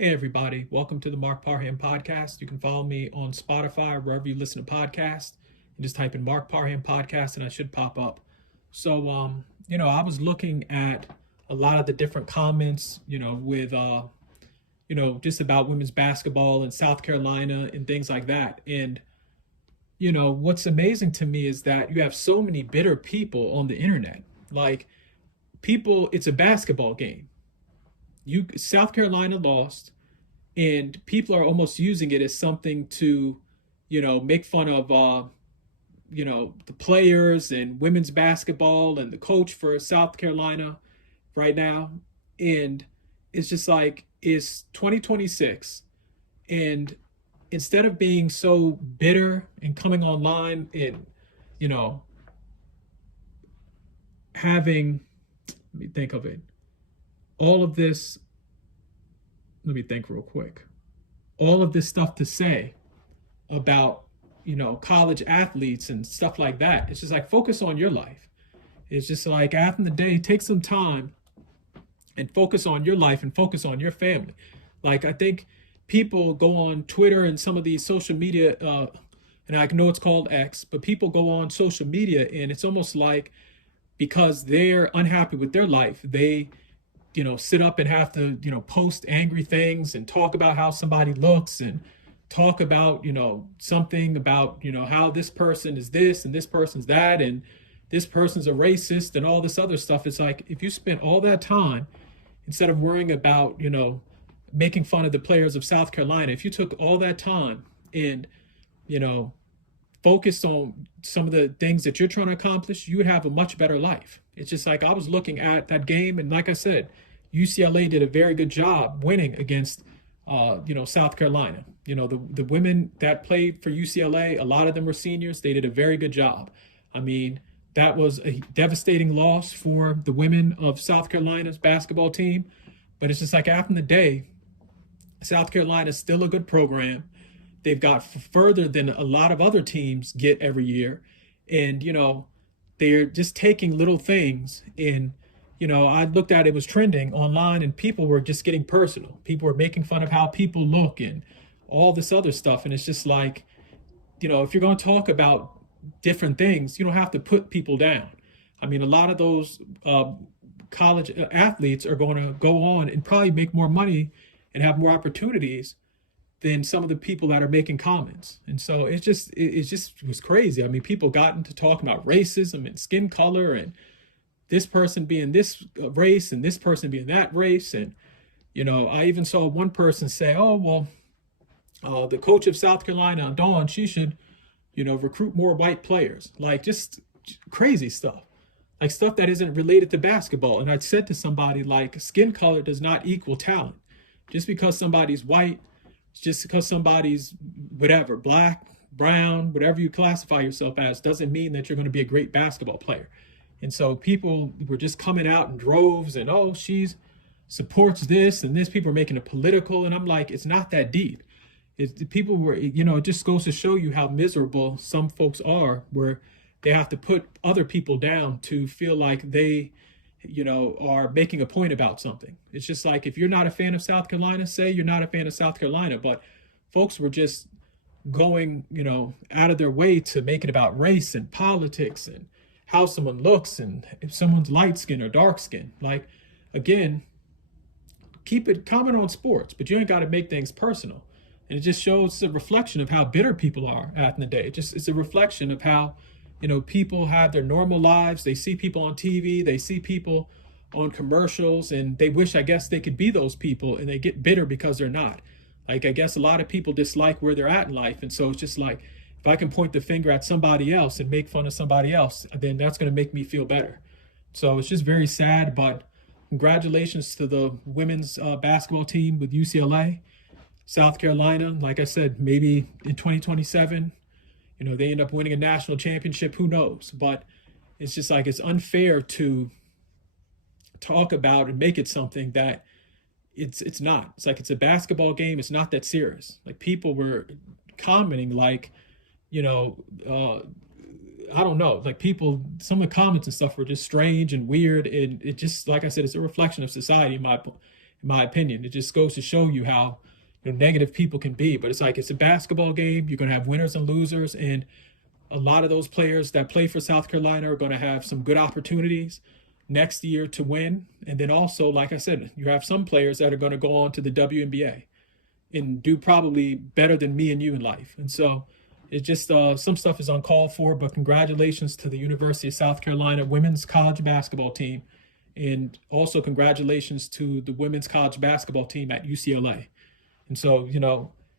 Hey everybody, welcome to the Mark Parham podcast. You can follow me on Spotify, wherever you listen to podcasts, and just type in Mark Parham podcast and I should pop up. So I was looking at a lot of the different comments, with just about women's basketball in South Carolina and things like that. And what's amazing to me is that you have so many bitter people on the internet. Like people, it's a basketball game. South Carolina lost, and people are almost using it as something to, make fun of, the players and women's basketball and the coach for South Carolina right now. And it's just like, it's 2026, and instead of being so bitter and coming online and, you know, having, let me think of it, all of this, let me think real quick, all of this stuff to say about, college athletes and stuff like that. It's just like, focus on your life. It's just like, after the day, take some time and focus on your life and focus on your family. Like, I think people go on Twitter and some of these social media, and I know it's called X, but people go on social media and it's almost like, because they're unhappy with their life, they sit up and have to, post angry things and talk about how somebody looks and talk about, something about, how this person is this and this person's that and this person's a racist and all this other stuff. It's like, if you spend all that time, instead of worrying about, making fun of the players of South Carolina, if you took all that time and, focused on some of the things that you're trying to accomplish, you would have a much better life. It's just like, I was looking at that game, and like I said, UCLA did a very good job winning against, South Carolina. The women that played for UCLA, a lot of them were seniors. They did a very good job. I mean, that was a devastating loss for the women of South Carolina's basketball team. But it's just like, after the day, South Carolina is still a good program. They've got further than a lot of other teams get every year. And, they're just taking little things. And, I looked at it, was trending online, and people were just getting personal. People were making fun of how people look and all this other stuff. And it's just like, if you're going to talk about different things, you don't have to put people down. I mean, a lot of those college athletes are going to go on and probably make more money and have more opportunities than some of the people that are making comments. And so it just was crazy. I mean, people got into talking about racism and skin color and this person being this race and this person being that race. And, I even saw one person say, oh, well, the coach of South Carolina, Dawn, she should, recruit more white players. Like, just crazy stuff. Like, stuff that isn't related to basketball. And I said to somebody, like, skin color does not equal talent. Just because somebody's white, just because somebody's whatever, black, brown, whatever you classify yourself as, doesn't mean that you're going to be a great basketball player. And so people were just coming out in droves and, oh, she's supports this and this. People are making it political. And I'm like, it's not that deep. People were, it just goes to show you how miserable some folks are, where they have to put other people down to feel like they, are making a point about something. It's just like, if you're not a fan of South Carolina, say you're not a fan of South Carolina. But folks were just going, out of their way to make it about race and politics and how someone looks and if someone's light skin or dark skin. Like, again, keep it comment on sports, but you ain't got to make things personal. And it just shows a reflection of how bitter people are at the day. It's a reflection of how, people have their normal lives. They see people on TV, they see people on commercials, and they wish, I guess, they could be those people, and they get bitter because they're not. Like, I guess a lot of people dislike where they're at in life. And so it's just like, if I can point the finger at somebody else and make fun of somebody else, then that's going to make me feel better. So it's just very sad, but congratulations to the women's basketball team with UCLA. South Carolina, like I said, maybe in 2027, they end up winning a national championship. Who knows? But it's just like, it's unfair to talk about and make it something that it's not. It's like, it's a basketball game. It's not that serious. Like, people were commenting like, I don't know, like, people, some of the comments and stuff were just strange and weird. And it just, like I said, it's a reflection of society in my opinion. It just goes to show you how negative people can be. But it's like, it's a basketball game. You're going to have winners and losers. And a lot of those players that play for South Carolina are going to have some good opportunities next year to win. And then also, like I said, you have some players that are going to go on to the WNBA and do probably better than me and you in life. And so it's just some stuff is uncalled for, but congratulations to the University of South Carolina women's college basketball team. And also congratulations to the women's college basketball team at UCLA. And so,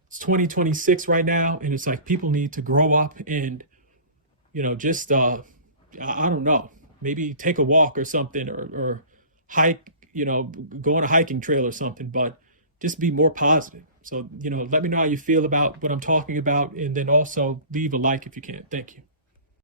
it's 2026 right now. And it's like, people need to grow up and, just, I don't know, maybe take a walk or something, or hike, go on a hiking trail or something, but just be more positive. So, let me know how you feel about what I'm talking about, and then also leave a like if you can. Thank you.